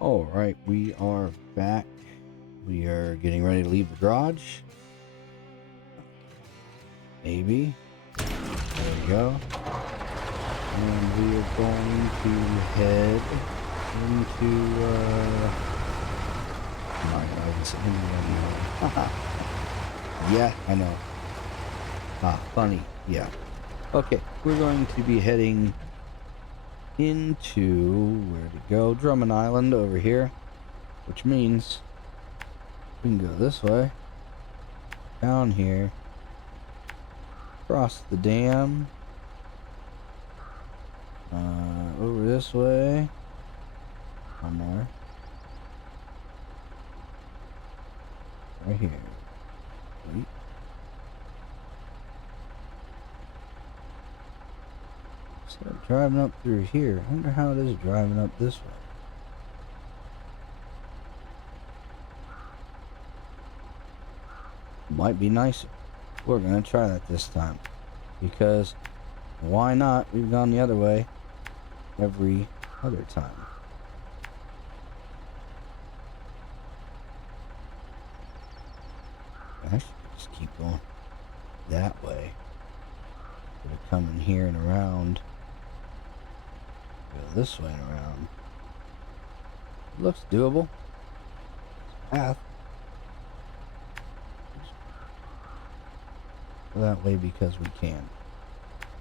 All right, we are back. We are getting ready to leave the garage. Maybe. There we go. And we are going to head into, my God, I was in yeah, I know. Funny. Yeah. Okay, we're going to be heading into, where to go? Drummond Island over here, which means we can go this way, down here, across the dam, over this way, somewhere, right here. Wait. So driving up through here. I wonder how it is driving up this way. Might be nicer. We're gonna try that this time, because why not? We've gone the other way every other time. I should just keep going that way. Instead of coming here and around. Go this way and around. It looks doable. Path. Go that way because we can.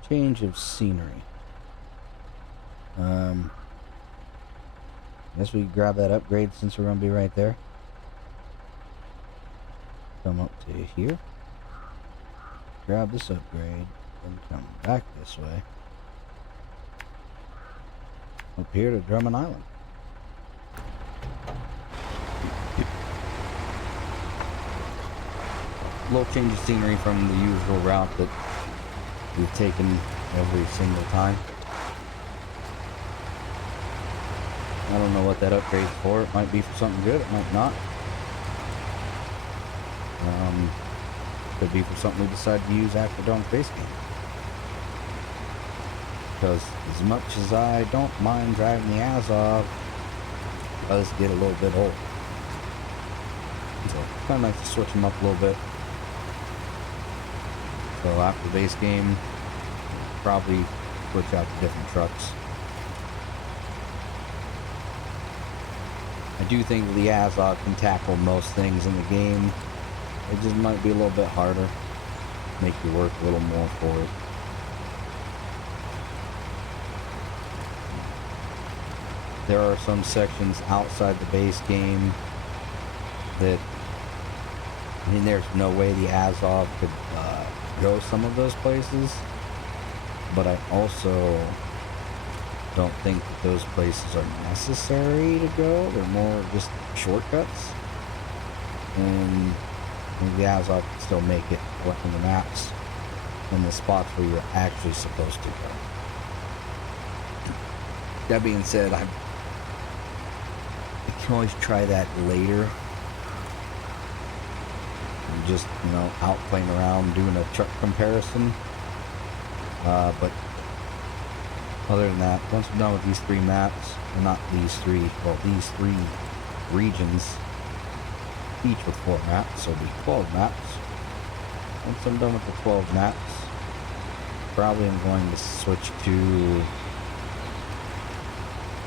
Change of scenery. Guess we can grab that upgrade since we're gonna be right there. Come up to here. Grab this upgrade. Then come back this way. Up here to Drummond Island. Little change of scenery from the usual route that we've taken every single time. I don't know what that upgrade's for. It might be for something good, it might not. Could be for something we decide to use after done base game. Because as much as I don't mind driving the Azov, it does get a little bit old. So it's kind of nice to switch them up a little bit. So after base game, probably switch out to different trucks. I do think the Azov can tackle most things in the game. It just might be a little bit harder. Make you work a little more for it. There are some sections outside the base game that, I mean, there's no way the Azov could go some of those places, but I also don't think that those places are necessary to go. They're more just shortcuts, and the Azov can still make it collecting the maps in the spots where you're actually supposed to go. That being said, I can always try that later. And just, you know, out playing around doing a truck comparison. But other than that, once we're done with these three maps, well, not these three, well, these three regions, each with 4 maps, so it'll be 12 maps. Once I'm done with the 12 maps, probably I'm going to switch to,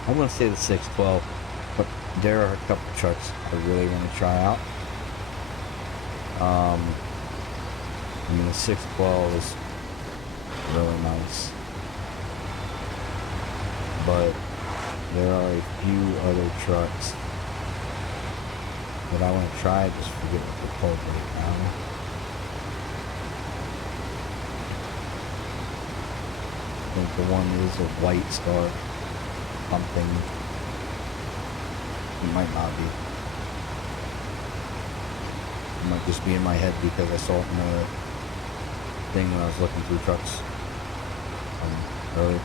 I want to say the 612, but there are a couple trucks I really want to try out. I mean, the 612 is really nice, but there are a few other trucks that I want to try. Just forget what they're called right now. I think the one is a White Star something. It might not be. It might just be in my head because I saw it in the thing when I was looking through trucks earlier.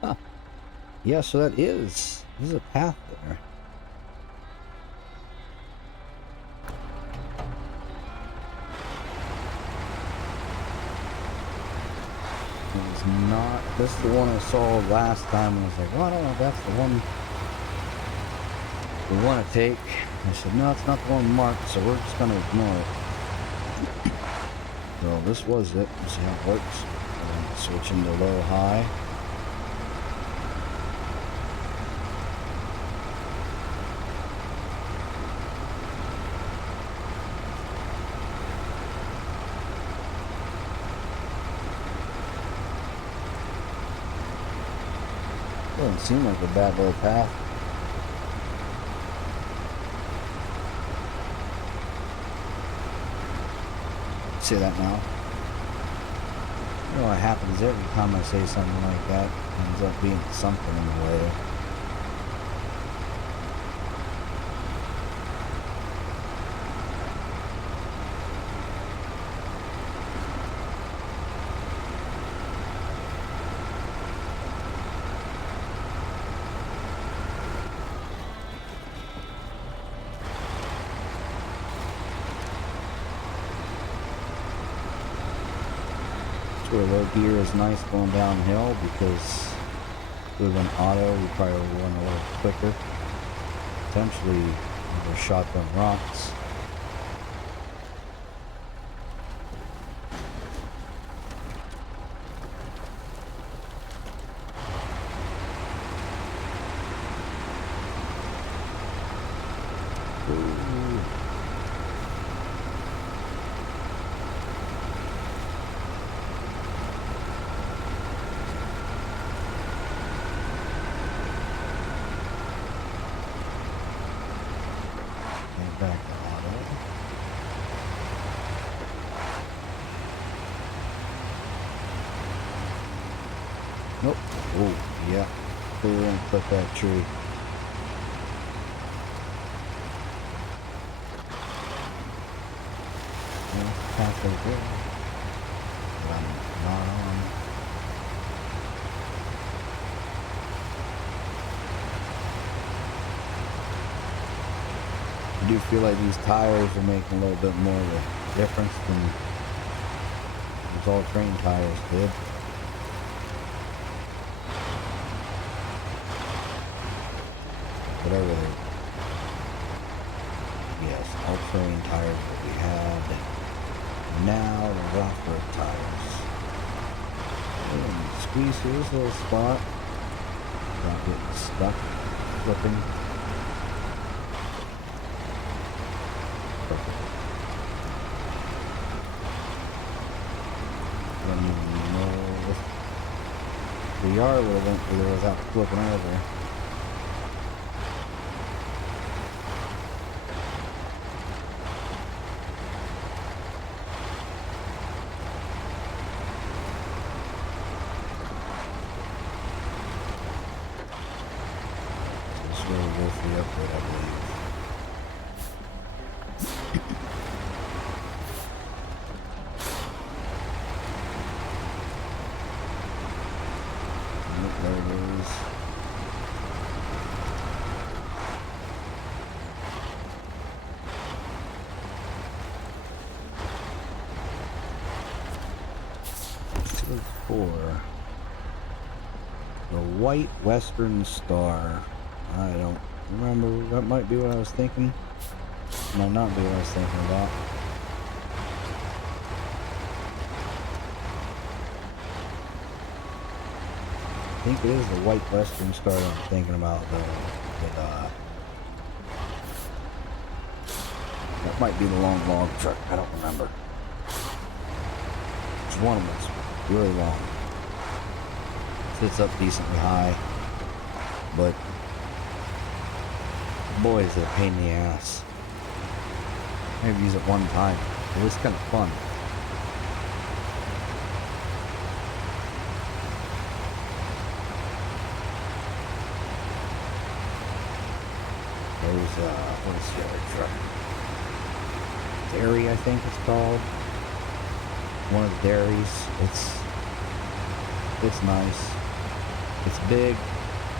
Huh. Yeah, so there's a path there. It was not, this is the one I saw last time, and I was like, well, I don't know if that's the one we want to take. I said, no, it's not the one marked, so we're just going to ignore it. So this was it. Let's see how it works. Switch into low, high. Doesn't seem like a bad little path. See that now? You know what happens every time I say something like that? It ends up being something in the way. Where low gear is nice going downhill, because with an auto we probably will run a little quicker. Potentially over shotgun rocks. Back to auto. Nope. Oh, yeah. Clear and clip that tree. Yeah, path right there. But I'm not on. I do feel like these tires are making a little bit more of a difference than these all-terrain tires did. Whatever they... Yes, all-terrain tires that we had. Now the off-road tires. And squeeze through this little spot. Not getting stuck, flipping. The yard would have went through there without flipping over. This way will go for the upgrade, I believe. There it is. For the White Western Star. I don't remember. That might be what I was thinking. Might not be what I was thinking about. I think it is the White Western Star I'm thinking about, though. That might be the long log truck. I don't remember. It's one of them. It's really long. Sits up decently high, but boy, is it a pain in the ass. I've used it one time. It was kind of fun. There's what is the other truck? Dairy, I think it's called. One of the dairies. It's nice. It's big,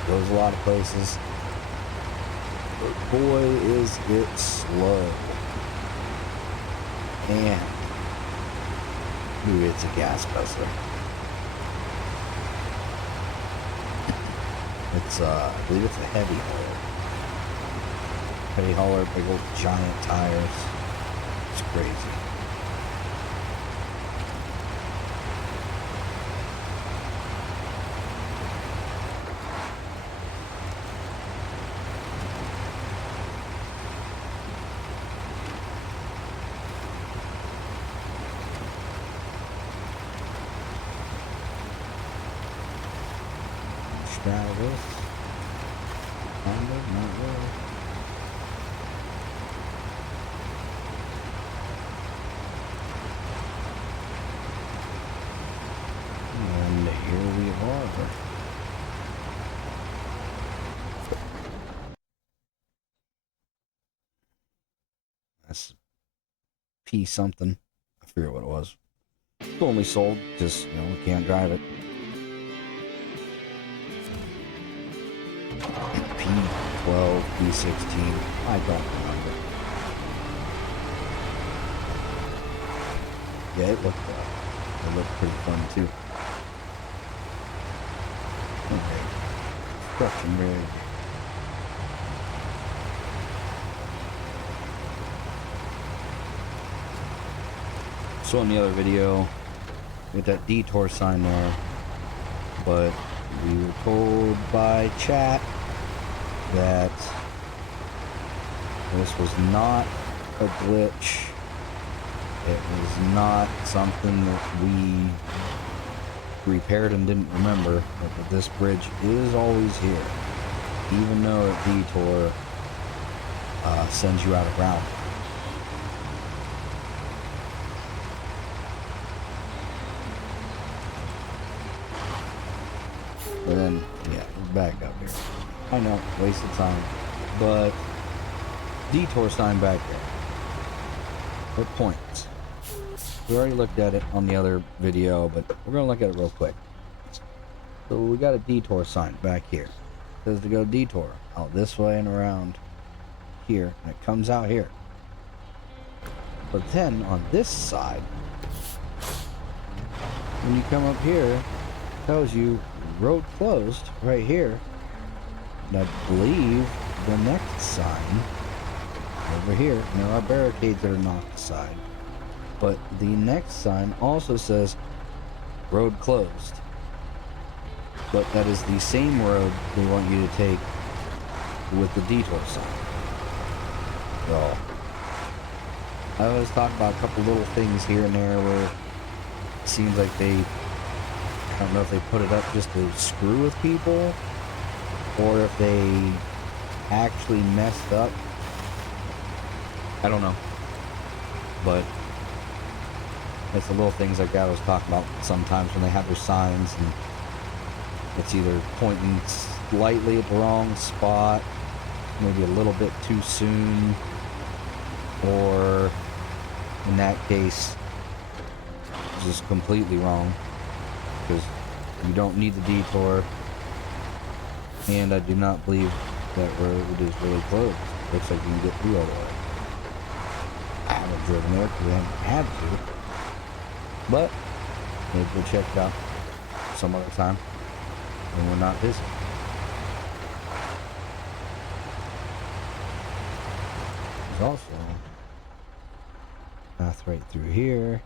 goes a lot of places, but boy is it slow. And ooh, it's a gas guzzler. It's I believe it's a heavy hauler. Heavy hauler, big old giant tires. It's crazy. Try this. Kind of, not really. And here we are. That's P something. I forget what it was. It's only sold, just, you know, we can't drive it. P.12, P.16, I don't remember. Yeah, it looked pretty fun too. Okay, construction rig. So in the other video, with that detour sign there, but we were told by chat that this was not a glitch. It was not something that we repaired and didn't remember, but that this bridge is always here, even though a detour sends you out of route. But then, yeah, we're back up here. I know, waste of time, but detour sign back there. What points? We already looked at it on the other video, but we're gonna look at it real quick. So we got a detour sign back here. It says to go detour out this way and around here, and it comes out here. But then on this side, when you come up here, it tells you road closed right here. And I believe the next sign over here, and there are barricades that are not aside, but the next sign also says road closed, but that is the same road they want you to take with the detour sign. So I always talk about a couple little things here and there where it seems like they, I don't know if they put it up just to screw with people, or if they actually messed up. I don't know. But it's the little things like that I was talking about sometimes when they have their signs and it's either pointing slightly at the wrong spot, maybe a little bit too soon, or in that case, just completely wrong, because you don't need the detour. And I do not believe that road is really closed. Looks like you can get through all the way. I haven't driven there because I haven't had to. But maybe we'll check it out some other time when we're not busy. There's also a path right through here,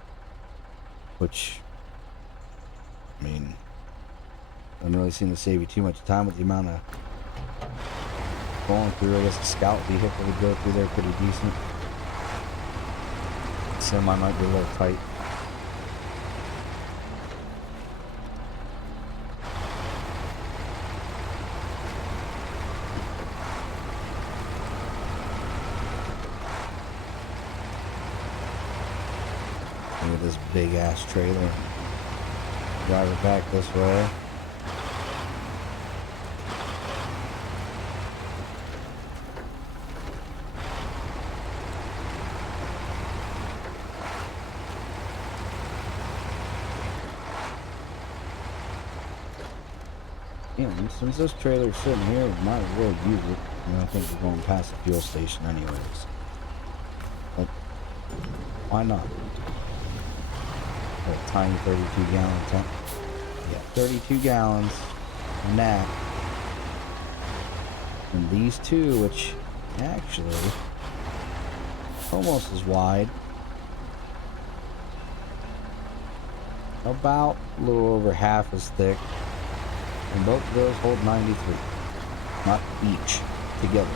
which, I mean, doesn't really seem to save you too much time with the amount of going through. I guess the scout vehicle would go through there pretty decent. Semi might be a little tight. Look at this big ass trailer. Drive it back this way. Yeah, and since this trailer's sitting here, we might as well use it. I mean, I think we're going past the fuel station anyways. But why not? A tiny 32-gallon tank. Yeah, 32 gallons in that. And these two, which actually almost as wide. About a little over half as thick. And both of those hold 93. Not each, together.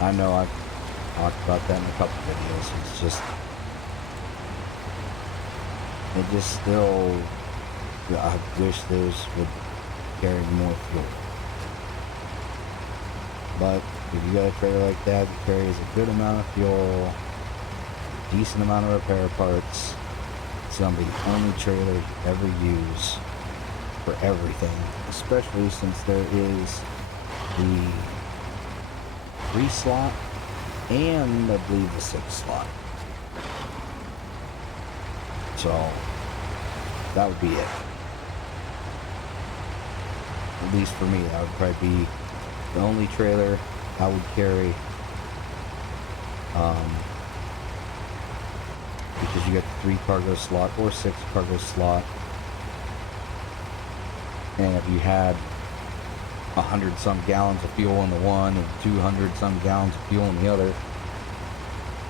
I know I've talked about that in a couple videos. It's just... it just still... I wish those would carry more fuel. But if you got a trailer like that that carries a good amount of fuel, decent amount of repair parts, it's gonna be the only trailer you ever use for everything, especially since there is the 3 slot and I believe the 6 slot. So that would be it. At least for me, that would probably be the only trailer I would carry. Because you got the 3 cargo slot or 6 cargo slot. And if you had 100-some gallons of fuel in the one and 200-some gallons of fuel in the other,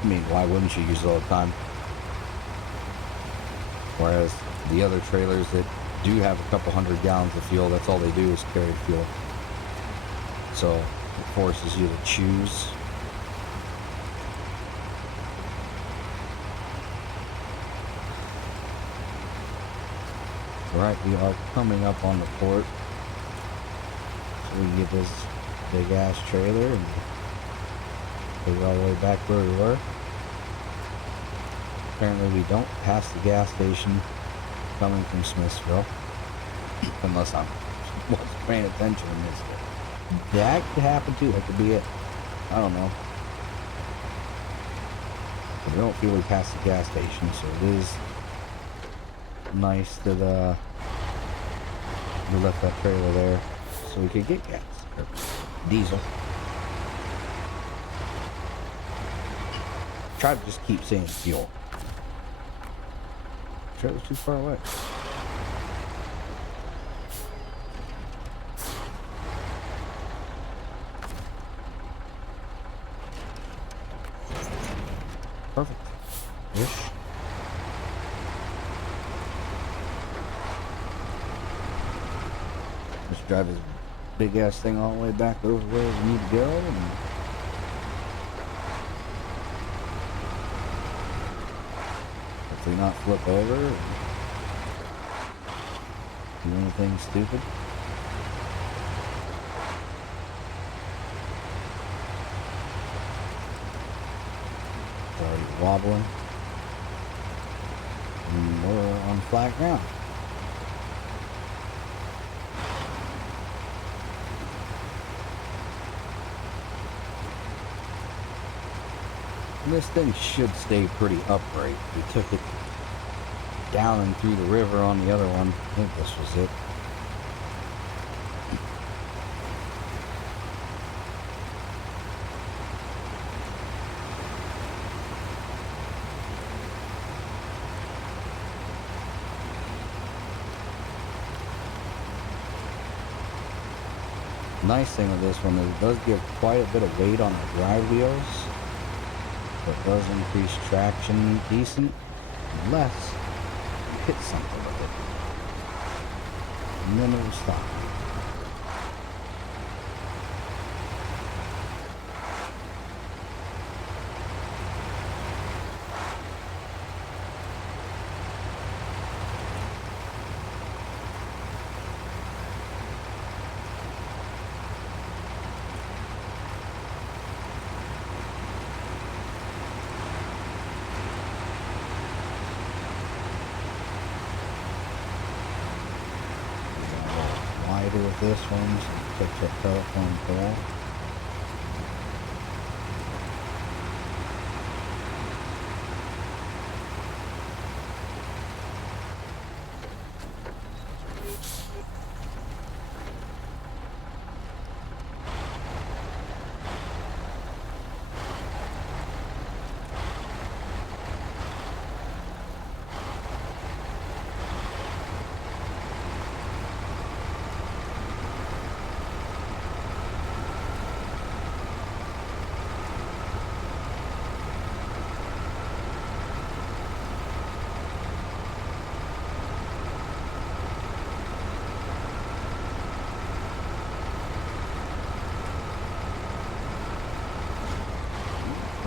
I mean, why wouldn't you use it all the time? Whereas the other trailers that do have a couple 100 gallons of fuel, that's all they do is carry fuel. So it forces you to choose. Right, we are coming up on the port. So we get this big ass trailer and take it all the way back where we were. Apparently we don't pass the gas station coming from Smithsville. Unless I wasn't paying attention and missed it. That could happen too, that could be it. I don't know. But we don't feel we passed the gas station, so it is nice that we left that trailer there so we could get gas or diesel. Try to just keep saying fuel. Trailer's too far away. Perfect. Ish. Just drive his big ass thing all the way back over where we need to go and hopefully not flip over and do anything stupid. It's already wobbling. And we're on flat ground. This thing should stay pretty upright. We took it down and through the river on the other one. I think this was it. Nice thing with this one is it does give quite a bit of weight on the drive wheels. It does increase traction decent, unless you hit something with it. And then it will stop. With this one, so catch that telephone pole.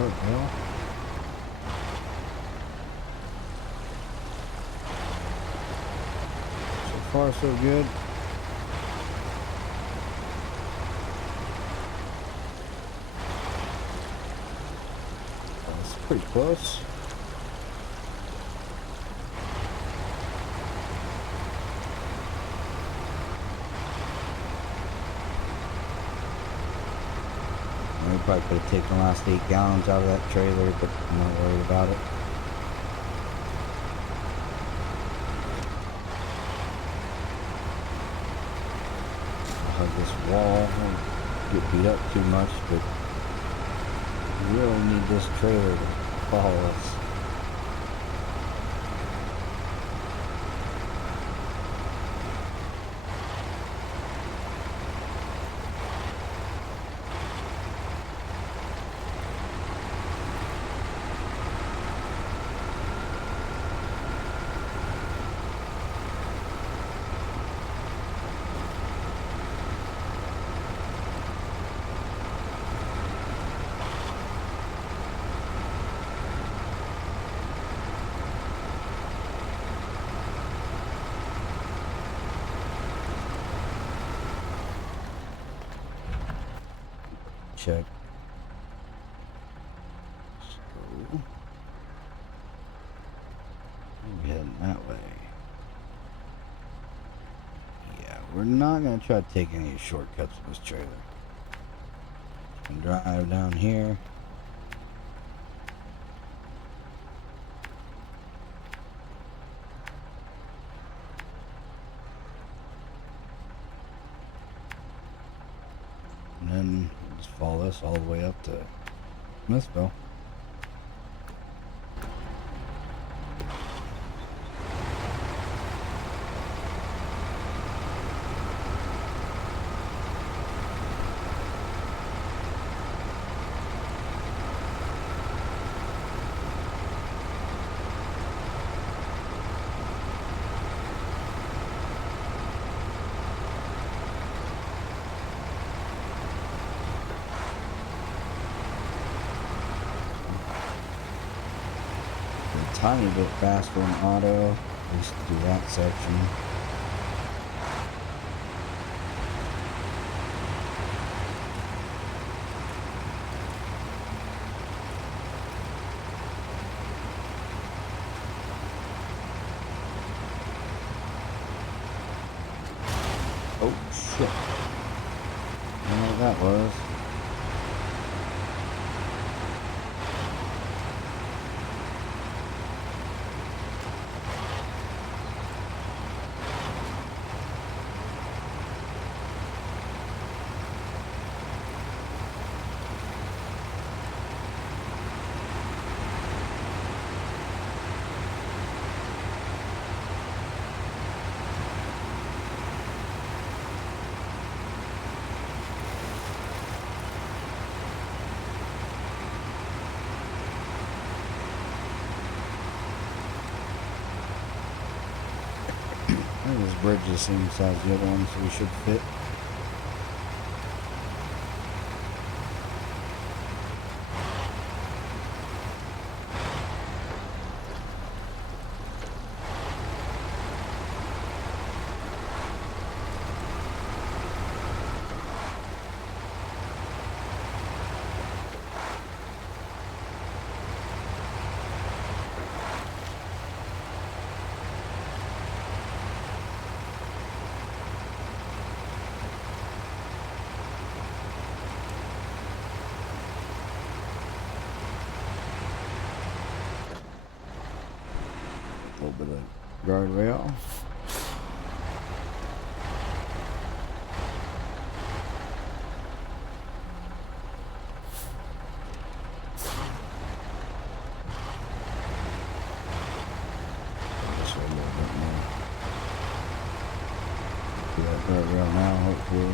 guardrail. So far, so good. That's pretty close. We probably could have taken the last 8 gallons out of that trailer, but I'm not worried about it. Hug this wall, won't get beat up too much, but we really need this trailer to follow us. Check. So, we're heading that way. Yeah, we're not going to try to take any shortcuts with this trailer. Can drive down here. And then just follow us all the way up to Smithville. Tiny bit faster in auto, at least to do that section. Oh shit. I don't know what that was. I think this bridge is the same size as the other one, so we should fit. A little bit of guardrail. This way a little bit more. See that guardrail now, hopefully.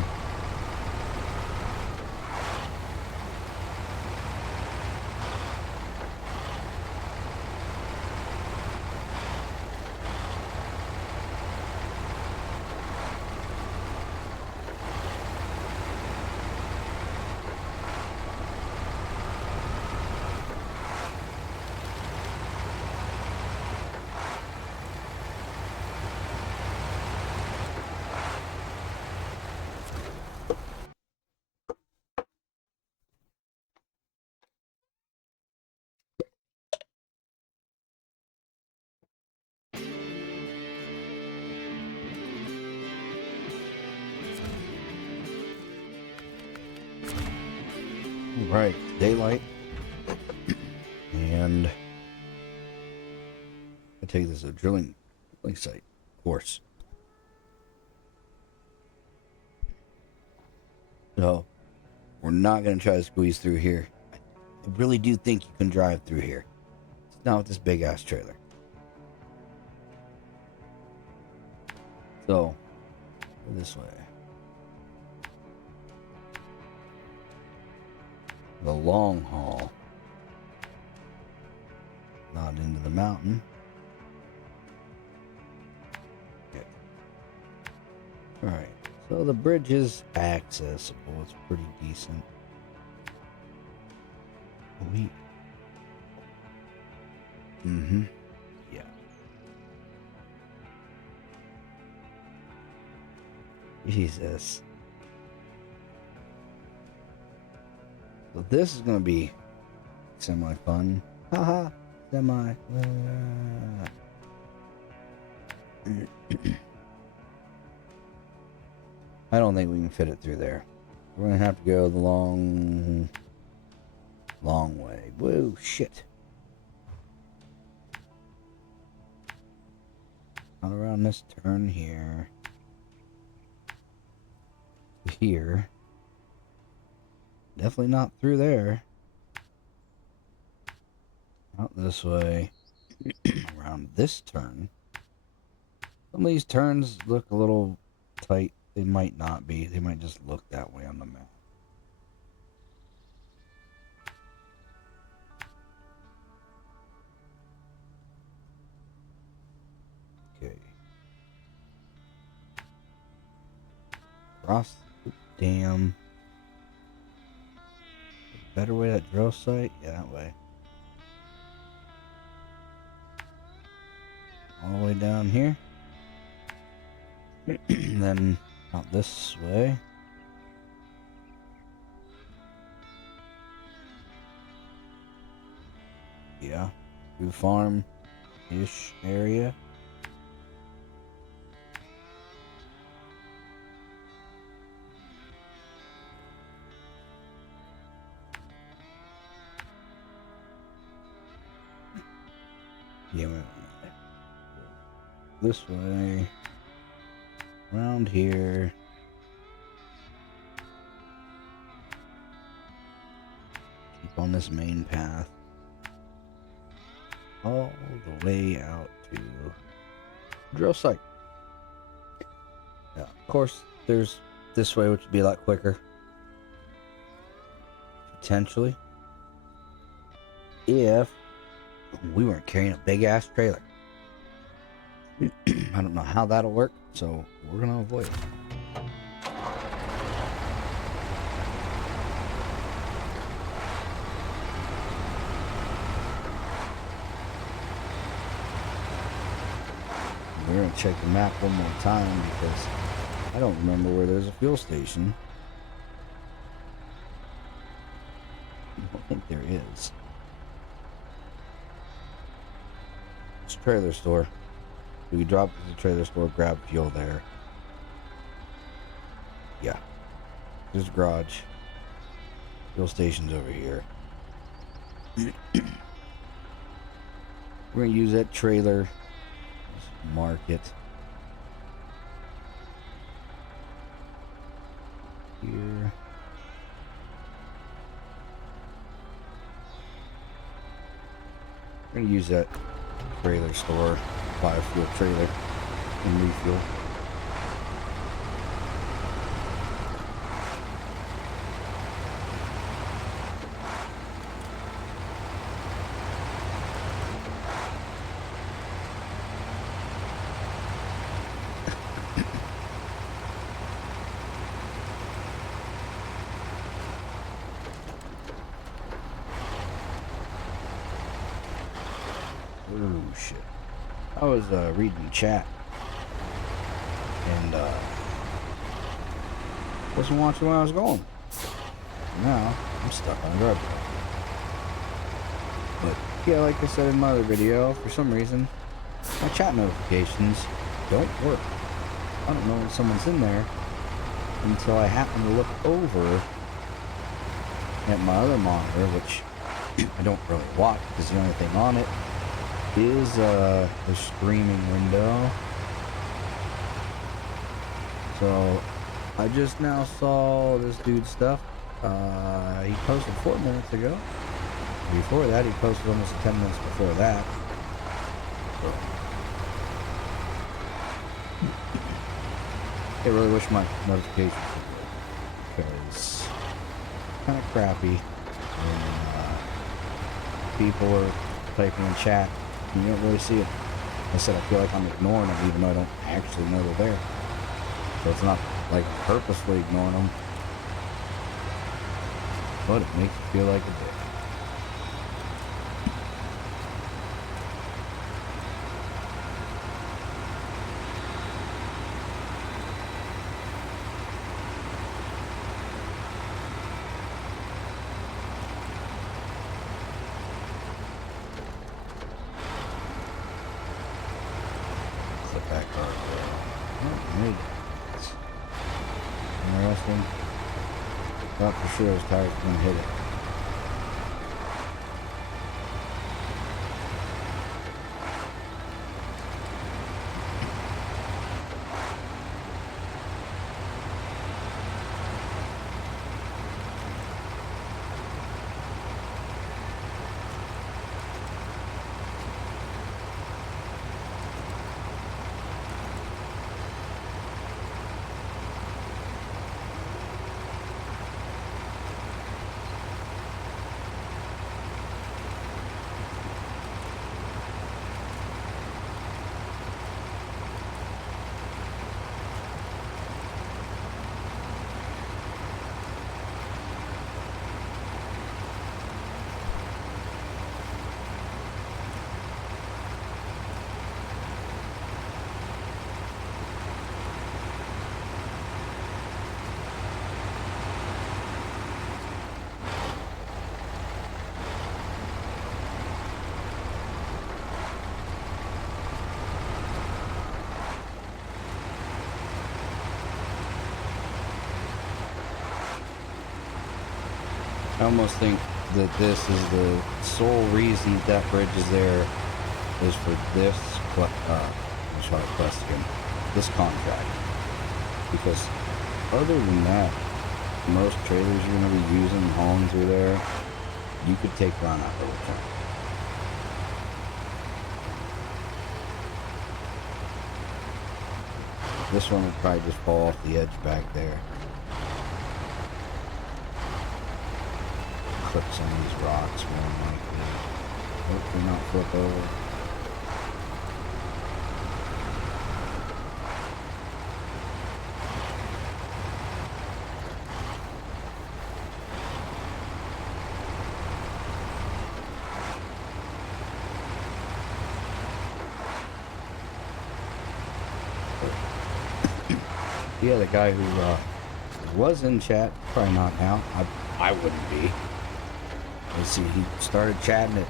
Right, daylight. And I take this as a drilling site, of course. So we're not going to try to squeeze through here. I really do think you can drive through here. It's not with this big ass trailer. So go this way. The long haul. Not into the mountain. Okay. Alright. So the bridge is accessible. It's pretty decent. Yeah. Jesus. So this is gonna be semi-fun. Haha. Semi. I don't think we can fit it through there. We're gonna have to go the long way. Whoa, shit. Not around this turn here. Here. Definitely not through there. Out this way. Around this turn. Some of these turns look a little tight. They might not be. They might just look that way on the map. Okay. Cross the dam. Better way, that drill site? Yeah, that way. All the way down here. And then out this way. Yeah. Through farm-ish area. Yeah, this way, around here, keep on this main path, all the way out to drill site. Yeah, of course, there's this way, which would be a lot quicker, potentially, if we weren't carrying a big ass trailer. I don't know how that'll work, so we're gonna avoid it. We're gonna check the map one more time because I don't remember where there's a fuel station. I don't think there is. It's a trailer store. We can drop to the trailer store, grab fuel there. Yeah. There's a garage. Fuel station's over here. We're gonna use that trailer. Just mark it. Here. We're gonna use that trailer store. Biofuel trailer and refuel. Oh shit. I was reading chat and wasn't watching where I was going. Now I'm stuck on the road. But yeah, like I said in my other video, for some reason my chat notifications don't work. I don't know when someone's in there until I happen to look over at my other monitor, which I don't really watch because the only thing on it is the streaming window. So I just now saw this dude's stuff. He posted 4 minutes ago. Before that, he posted almost 10 minutes before that. So I really wish my notifications were good, because it's kind of crappy when people are typing in chat and you don't really see it. I said I feel like I'm ignoring them even though I don't actually know they're there. So it's not like purposely ignoring them, but it makes you feel like a dick. Back car. Oh, maybe. Interesting. Thought for sure his tires were gonna hit it. I almost think that this is the sole reason that bridge is there is for this, this contract. Because other than that, most trailers you're going to be using hauling through there, you could take down that little chunk. This one would probably just fall off the edge back there. Clip some of these rocks more than likely. Hopefully not flip over. Yeah, the guy who was in chat, probably not now. I wouldn't be. Let's see, he started chatting at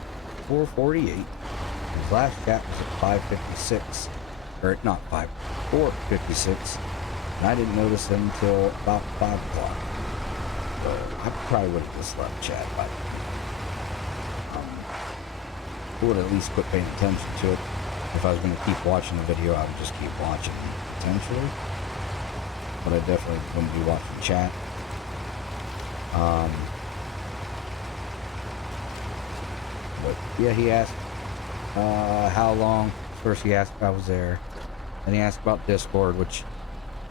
4:48. His last chat was at 5:56. Or not 4:56. And I didn't notice him until about 5 o'clock. So I probably would have just left chat by then. I would at least quit paying attention to it. If I was going to keep watching the video, I would just keep watching potentially. But I definitely wouldn't be watching chat. But yeah, he asked how long. First he asked if I was there. Then he asked about Discord, which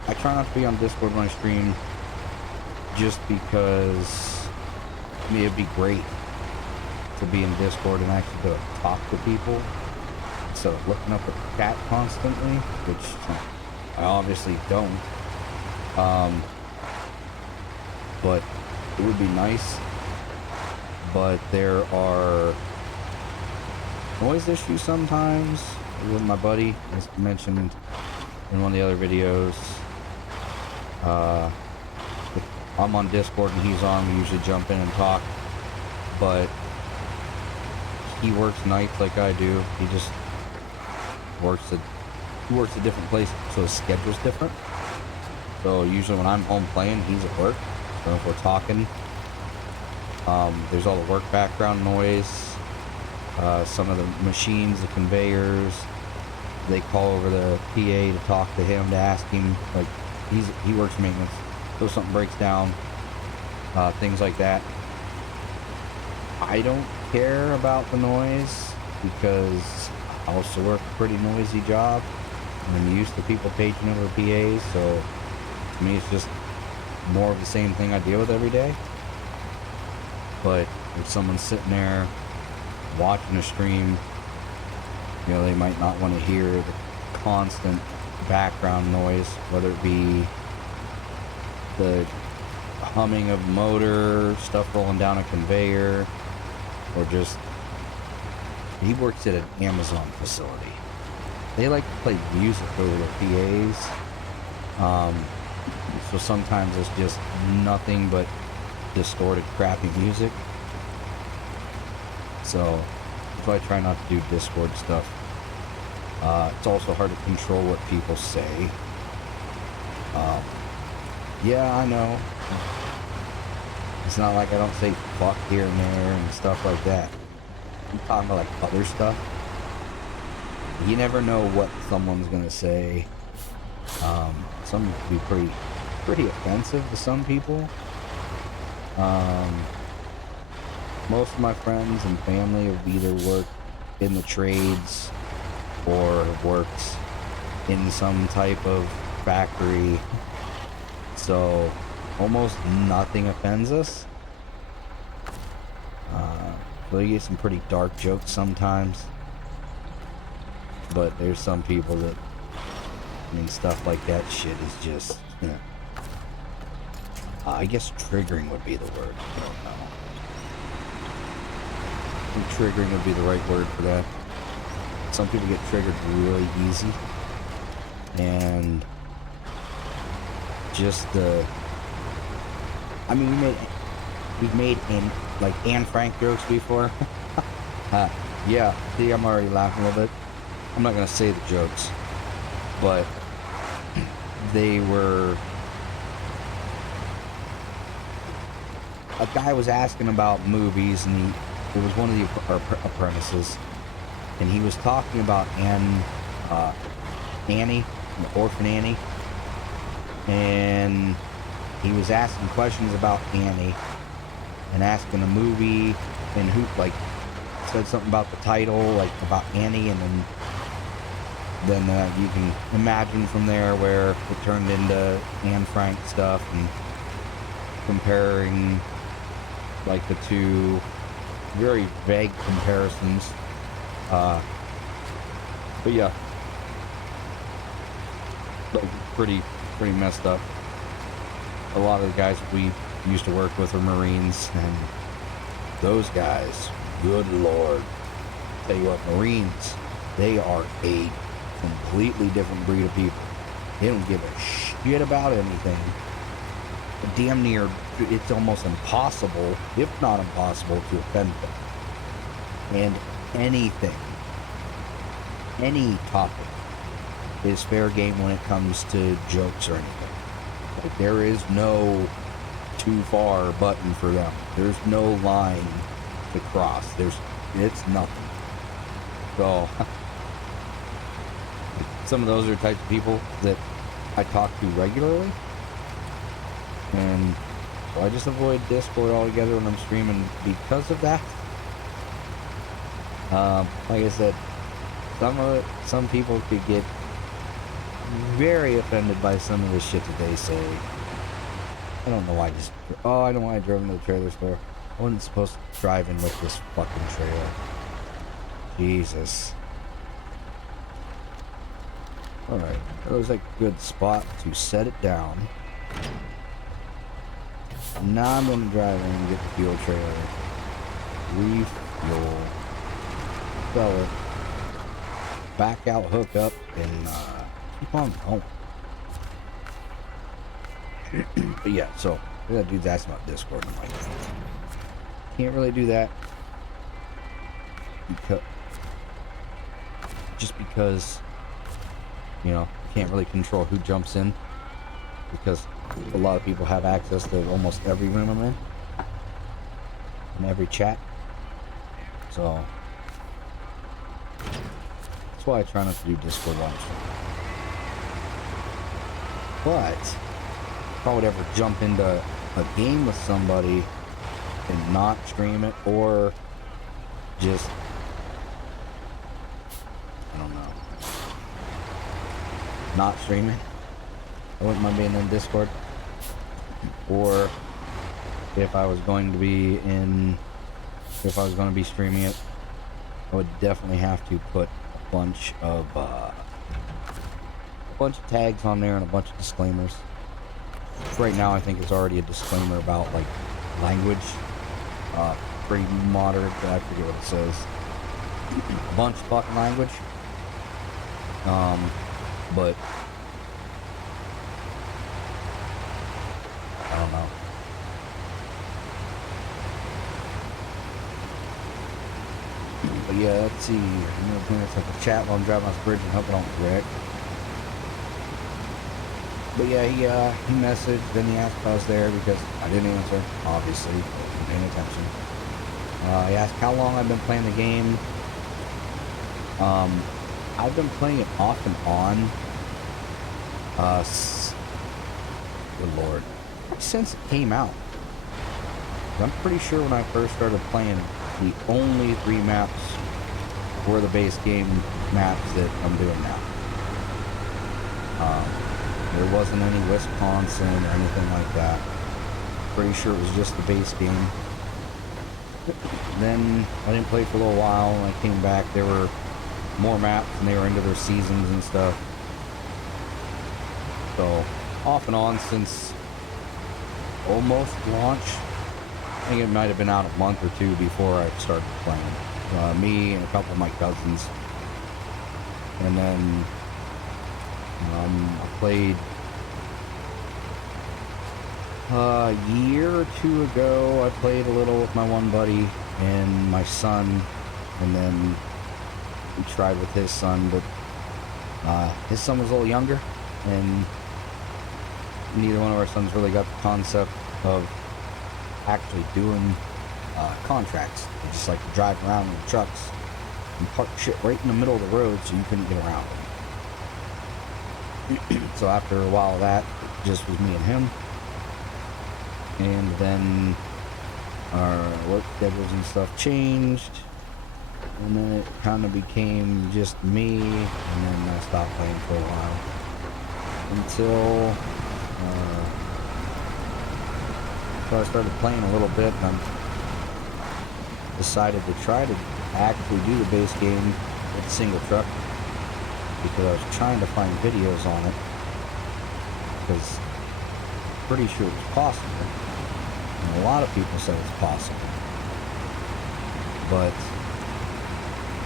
I try not to be on Discord when I stream, just because I mean, it'd be great to be in Discord and actually be able to talk to people instead of looking up at the chat constantly, which I obviously don't. But it would be nice. But there are noise issues sometimes with my buddy, as mentioned in one of the other videos. If I'm on Discord and he's on, we usually jump in and talk, but he works nights like I do. He just works a different place, so his schedule's different. So usually when I'm home playing, he's at work. So if we're talking, There's all the work background noise. Some of the machines, the conveyors. They call over the PA to talk to him, to ask him, like, he works maintenance, so something breaks down, things like that. I don't care about the noise because I also work a pretty noisy job, and I'm used to people paging over PAs, so to me it's just more of the same thing I deal with every day. But if someone's sitting there watching a stream, you know, they might not want to hear the constant background noise, whether it be the humming of motor, stuff rolling down a conveyor, or just... He works at an Amazon facility. They like to play music over their PAs. So sometimes it's just nothing but distorted, crappy music. So I try not to do Discord stuff. It's also hard to control what people say. Yeah, I know. It's not like I don't say fuck here and there and stuff like that. I'm talking about like other stuff. You never know what someone's gonna say. Some can be pretty offensive to some people. Most of my friends and family have either worked in the trades or worked in some type of factory, so almost nothing offends us. So you get some pretty dark jokes sometimes, but there's some people that, I mean, stuff like that shit is just, you know, I guess triggering would be the word. I don't know. I think triggering would be the right word for that. Some people get triggered really easy, and just the... I mean, we've made like Anne Frank jokes before. Yeah, see, I'm already laughing a little bit. I'm not gonna say the jokes, but they were... A guy was asking about movies, and it was one of the apprentices, and he was talking about Annie, the Orphan Annie, and he was asking questions about Annie, and asking the movie, and who, like, said something about the title, like about Annie, and then you can imagine from there where it turned into Anne Frank stuff, and comparing like the two, very vague comparisons. But yeah, like pretty messed up. A lot of the guys we used to work with are Marines, and those guys, good Lord, tell you what, Marines, they are a completely different breed of people. They don't give a shit about anything. Damn near, it's almost impossible, if not impossible, to offend them. And anything, any topic is fair game when it comes to jokes or anything. Like, there is no too far button for them. There's no line to cross. It's nothing. So some of those are types of people that I talk to regularly, and so I just avoid Discord altogether when I'm streaming because of that. Like I said, some people could get very offended by some of the shit that they say. I don't know why I don't know why I drove into the trailer store. I wasn't supposed to drive in with this fucking trailer. Jesus. Alright, that was like a good spot to set it down. Now I'm gonna drive in and get the fuel trailer. Refuel. Sell it. Back out, hook up, and keep on going. But yeah, so that dude's asking about Discord. I'm like, can't really do that because you know, can't really control who jumps in, because a lot of people have access to almost every room I'm in. in every chat. So that's why I try not to do Discord live stream. But if I would ever jump into a game with somebody and not stream it, or just, I don't know, not stream it, I wouldn't mind being in Discord. Or if I was going to be streaming it, I would definitely have to put a bunch of tags on there and a bunch of disclaimers. Right now I think it's already a disclaimer about like language, pretty moderate, I forget what it says, a bunch of fucking language, but I don't know. But yeah, let's see. I'm gonna bring this up a chat while I'm driving off the bridge and hope I don't wreck. But yeah, he messaged, then he asked if I was there because I didn't answer, obviously, wasn't paying attention. He asked how long I've been playing the game. I've been playing it off and on, good lord, since it came out. I'm pretty sure when I first started playing, the only 3 maps were the base game maps that I'm doing now. There wasn't any Wisconsin or anything like that. Pretty sure it was just the base game. Then I didn't play for a little while. When I came back, there were more maps and they were into their seasons and stuff. So off and on since almost launch. I think it might have been out a month or 2 before I started playing. Me and a couple of my cousins. And then I played a year or 2 ago. I played a little with my one buddy and my son, and then we tried with his son, but his son was a little younger, and neither one of our sons really got the concept of actually doing contracts. They just like to drive around in trucks and park shit right in the middle of the road so you couldn't get around them. So after a while of that, it just was me and him. And then our work schedules and stuff changed. And then it kind of became just me. And then I stopped playing for a while. Until so I started playing a little bit, and I decided to try to actually do the base game with a single truck, because I was trying to find videos on it, because I'm pretty sure it was possible, and a lot of people said it's possible, but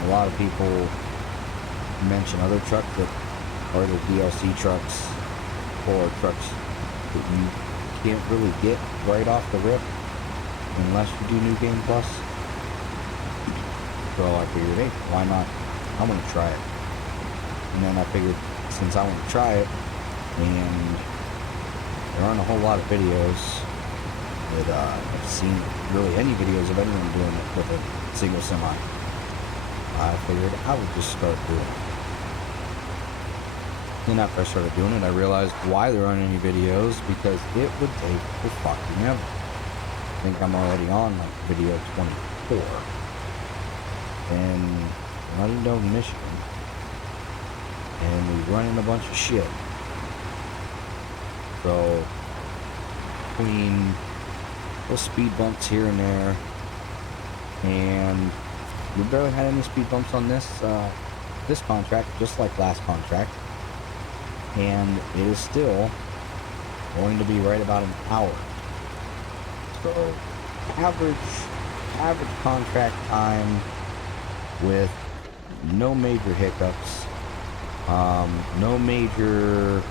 a lot of people mention other trucks that are the DLC trucks, or trucks that you can't really get right off the rip unless you do New Game Plus. So I figured, hey, why not? I'm gonna try it. And then I figured, since I want to try it, and there aren't a whole lot of videos that I've seen, really any videos of anyone doing it with a single semi, I figured I would just start doing it. Then after I started doing it, I realized why there aren't any videos, because it would take for fucking ever. I think I'm already on like video 24, and we're not even in Michigan, and we run in a bunch of shit. So between little speed bumps here and there, and we barely had any speed bumps on this this contract, just like last contract. And it is still going to be right about an hour. So average contract time with no major hiccups, no major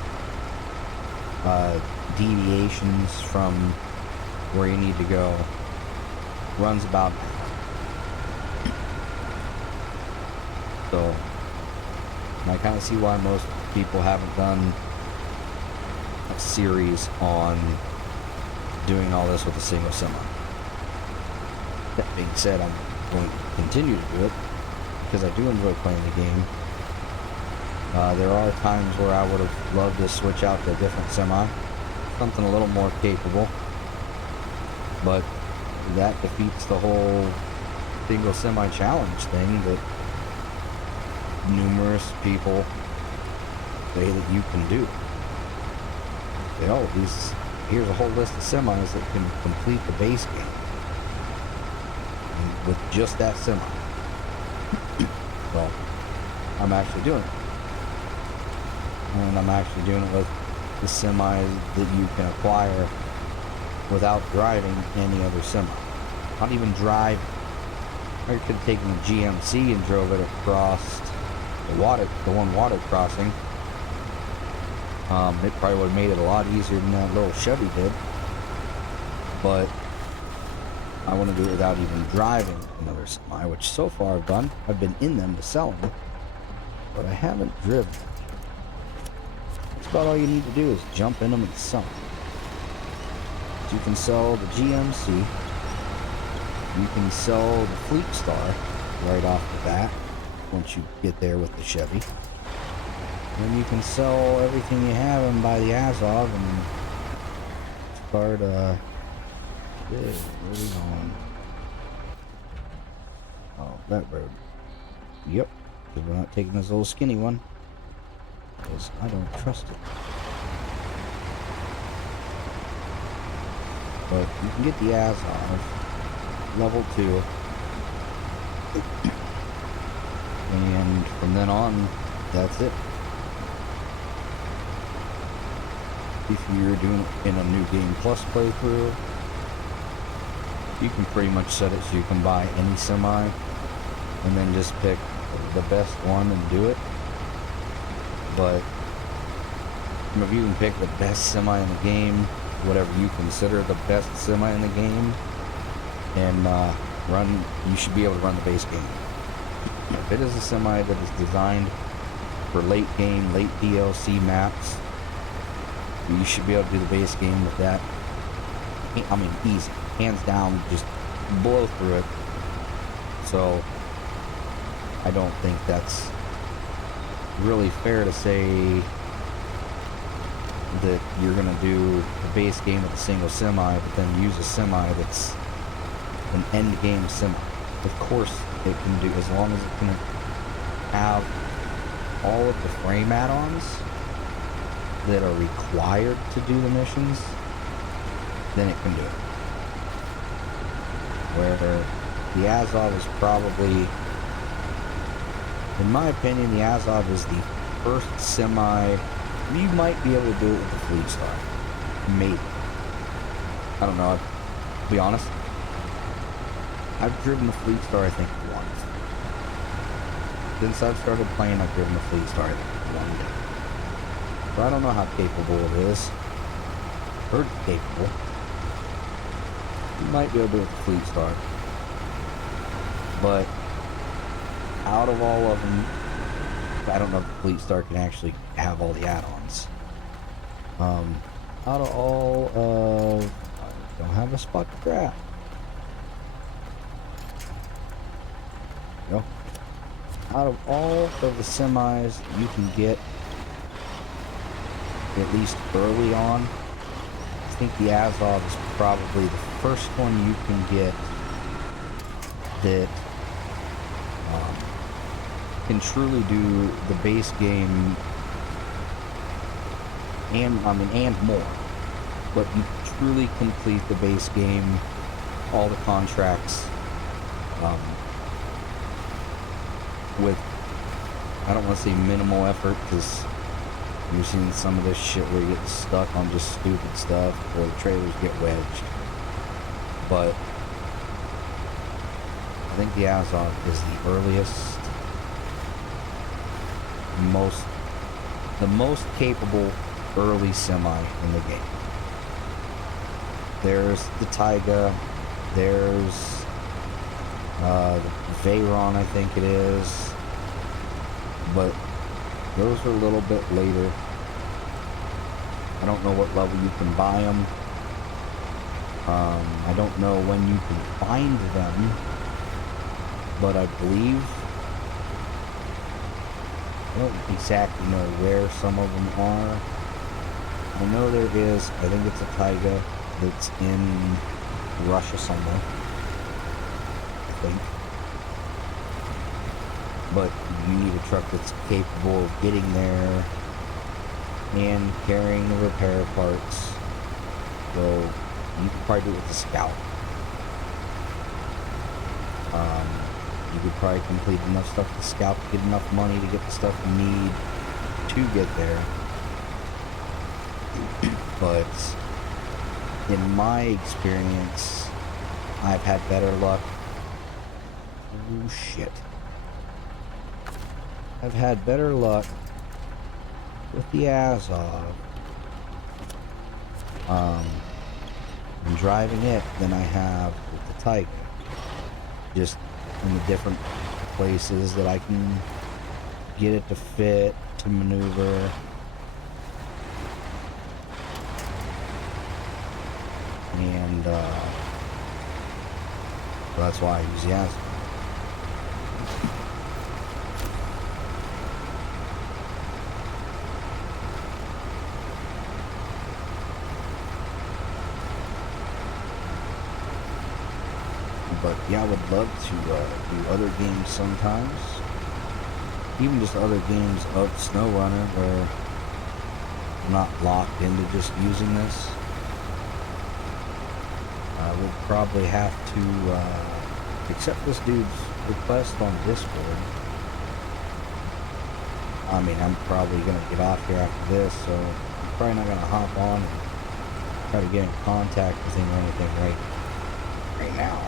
deviations from where you need to go, runs about an hour. So I kind of see why most people haven't done a series on doing all this with a single semi. That being said, I'm going to continue to do it because I do enjoy playing the game. There are times where I would have loved to switch out to a different semi, something a little more capable, but that defeats the whole single semi challenge thing that numerous people say that you can do. Say, oh, here's a whole list of semis that can complete the base game and with just that semi. Well, I'm actually doing it. And I'm actually doing it with the semis that you can acquire without driving any other semi. Not even drive. I could have taken a GMC and drove it across the one water crossing. It probably would have made it a lot easier than that little Chevy did. But I want to do it without even driving another semi, which so far I've done. I've been in them to sell them, but I haven't driven. That's about all you need to do is jump in them and sell them. You can sell the GMC. You can sell the Fleet Star right off the bat once you get there with the Chevy. And you can sell everything you have and buy the Azov and start, where are we going? Oh, that road. Yep, because we're not taking this little skinny one, because I don't trust it. But you can get the Azov, level 2, and from then on, that's it. If you're doing it in a New Game Plus playthrough, you can pretty much set it so you can buy any semi and then just pick the best one and do it. But if you can pick the best semi in the game, whatever you consider the best semi in the game, and you should be able to run the base game. If it is a semi that is designed for late game, late DLC maps, you should be able to do the base game with that. I mean, easy. Hands down, just blow through it. So, I don't think that's really fair to say that you're going to do the base game with a single semi, but then use a semi that's an end game semi. Of course, it can do, as long as it can have all of the frame add-ons that are required to do the missions, then it can do it. Where the Azov is probably, in my opinion, the Azov is the first semi. You might be able to do it with the Fleet Star. Maybe. I don't know. To be honest, I've driven the Fleet Star, I think, once. Since I've started playing, I've driven the Fleet Star, I think, one day. So I don't know how capable it is. Heard it's capable. You might be able to do it with the Fleet Star. But out of all of them, I don't know if the Fleet Star can actually have all the add-ons. Out of all of... I don't have a spot to grab. No. Out of all of the semis you can get, at least early on, I think the Azov is probably the first one you can get that can truly do the base game and more. But you truly complete the base game, all the contracts, with, I don't want to say minimal effort, because you've seen some of this shit where you get stuck on just stupid stuff, or the trailers get wedged. But I think the Azov is the earliest, the most capable early semi in the game. There's the Taiga, there's the Veyron, I think it is, but those are a little bit later. I don't know what level you can buy them. I don't know when you can find them, but I believe, I don't exactly know where some of them are. I know there is, I think it's a taiga that's in Russia somewhere, I think. But you need a truck that's capable of getting there and carrying the repair parts. So you could probably do it with a Scout. You could probably complete enough stuff with the Scout to get enough money to get the stuff you need to get there. But in my experience, I've had better luck. Oh shit. I've had better luck with the Azov and driving it than I have with the Tiger. Just in the different places that I can get it to fit, to maneuver. And that's why I use the Azov. But yeah, I would love to do other games sometimes. Even just other games of SnowRunner where I'm not locked into just using this. We'll probably have to accept this dude's request on Discord. I mean, I'm probably going to get off here after this, so I'm probably not going to hop on and try to get in contact with him or anything right now.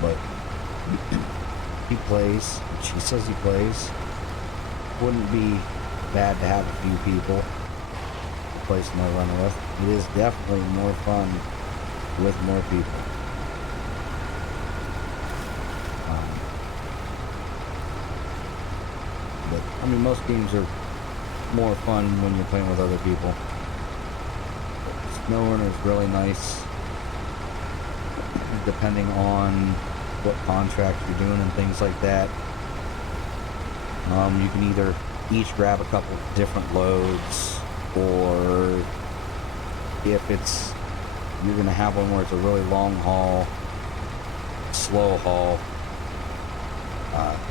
But he plays, she says he plays. Wouldn't be bad to have a few people to play SnowRunner with. It is definitely more fun with more people. But I mean, most games are more fun when you're playing with other people. SnowRunner is really nice, depending on what contract you're doing and things like that. You can either each grab a couple different loads, or if it's, you're gonna have one where it's a really long haul, slow haul,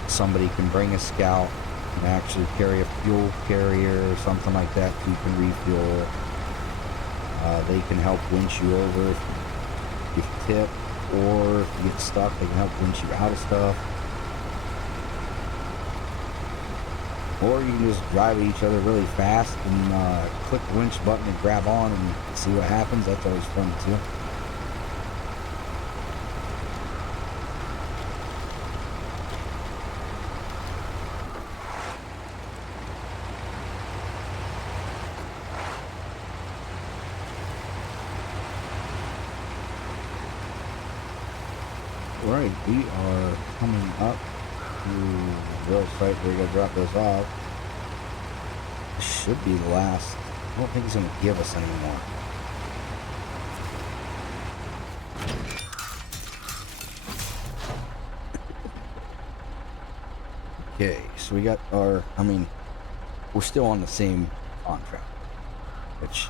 somebody can bring a Scout and actually carry a fuel carrier or something like that so you can refuel. They can help winch you over if you tip, or if you get stuck, they can help winch you out of stuff. Or you can just drive at each other really fast and click the winch button and grab on and see what happens. That's always fun too. Alright, we are coming up to the real site where we're going to drop this off. This should be the last. I don't think he's going to give us anymore. Okay, so we got our, I mean, we're still on the same contract, which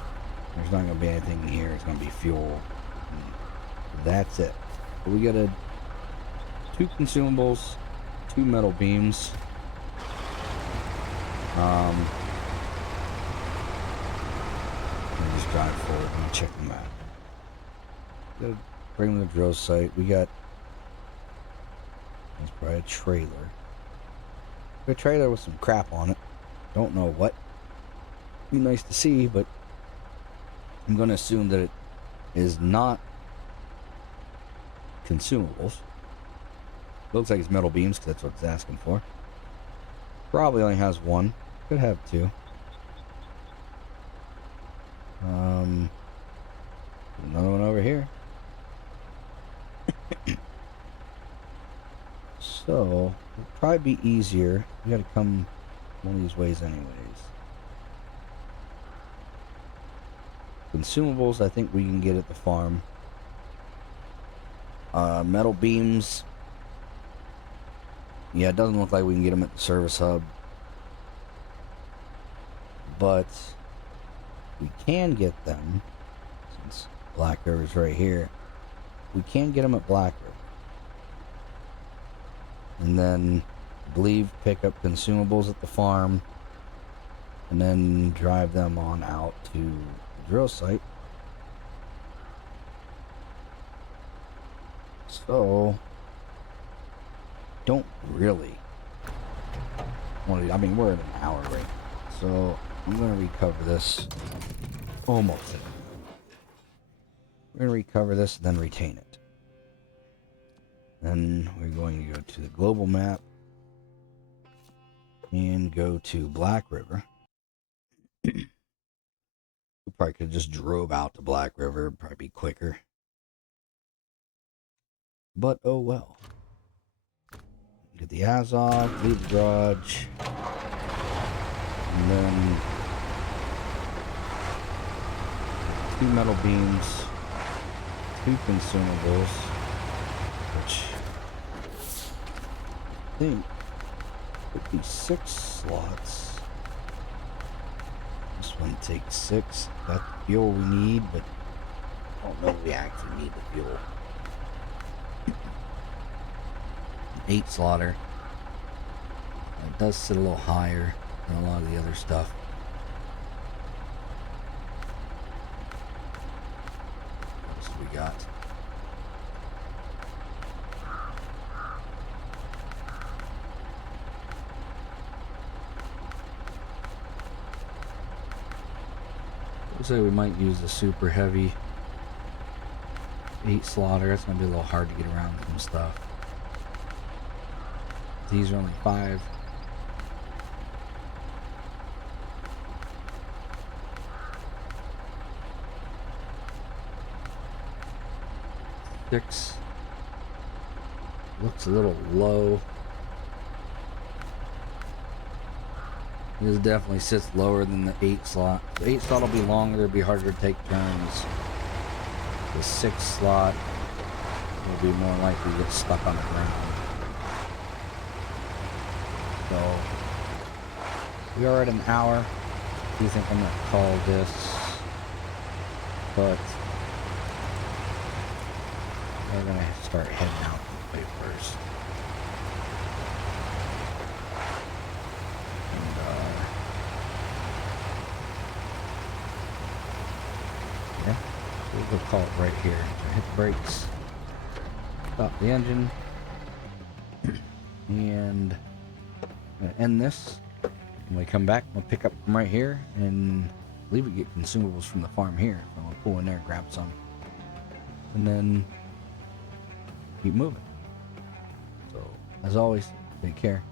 there's not going to be anything here. It's going to be fuel. That's it. But we got a 2 consumables, 2 metal beams. Let me just drive forward and check them out. Gotta bring them to the drill site. We got, that's probably a trailer. A trailer with some crap on it. Don't know what. Be nice to see, but I'm going to assume that it is not consumables. Looks like it's metal beams, because that's what it's asking for. Probably only has 1. Could have 2. Another one over here. So, it'll probably be easier. We gotta come one of these ways anyways. consumables I think we can get at the farm. Metal beams. Yeah, it doesn't look like we can get them at the service hub. But we can get them, since Black River's right here. We can get them at Black River. And then, I believe, pick up consumables at the farm. And then drive them on out to the drill site. So, don't really want to. I mean, we're at an hour right now, so I'm going to recover this. Almost. We're going to recover this and then retain it. Then we're going to go to the global map and go to Black River. We probably could have just drove out to Black River. It'd probably be quicker. But oh well. Get the Azov, leave the garage, and then 2 metal beams, 2 consumables, which I think would be 6 slots. This one takes 6. Got the fuel we need, but I don't know if we actually need the fuel. 8 slaughter. It does sit a little higher than a lot of the other stuff. What else do we got? Looks like we might use the super heavy 8 slaughter. It's gonna be a little hard to get around some stuff. These are only 5. Six. Looks a little low. This definitely sits lower than the 8 slot. The 8 slot will be longer, it'll be harder to take turns. The 6 slot will be more likely to get stuck on the ground. So, we are at an hour. I do think I'm going to call this, but we're going to start heading out the way first. And, yeah, we'll call it right here. Hit the brakes, stop the engine, and I'm gonna end this. When we come back, we'll pick up from right here, and I believe we get consumables from the farm here. So we'll pull in there, grab some, and then keep moving. So, as always, take care.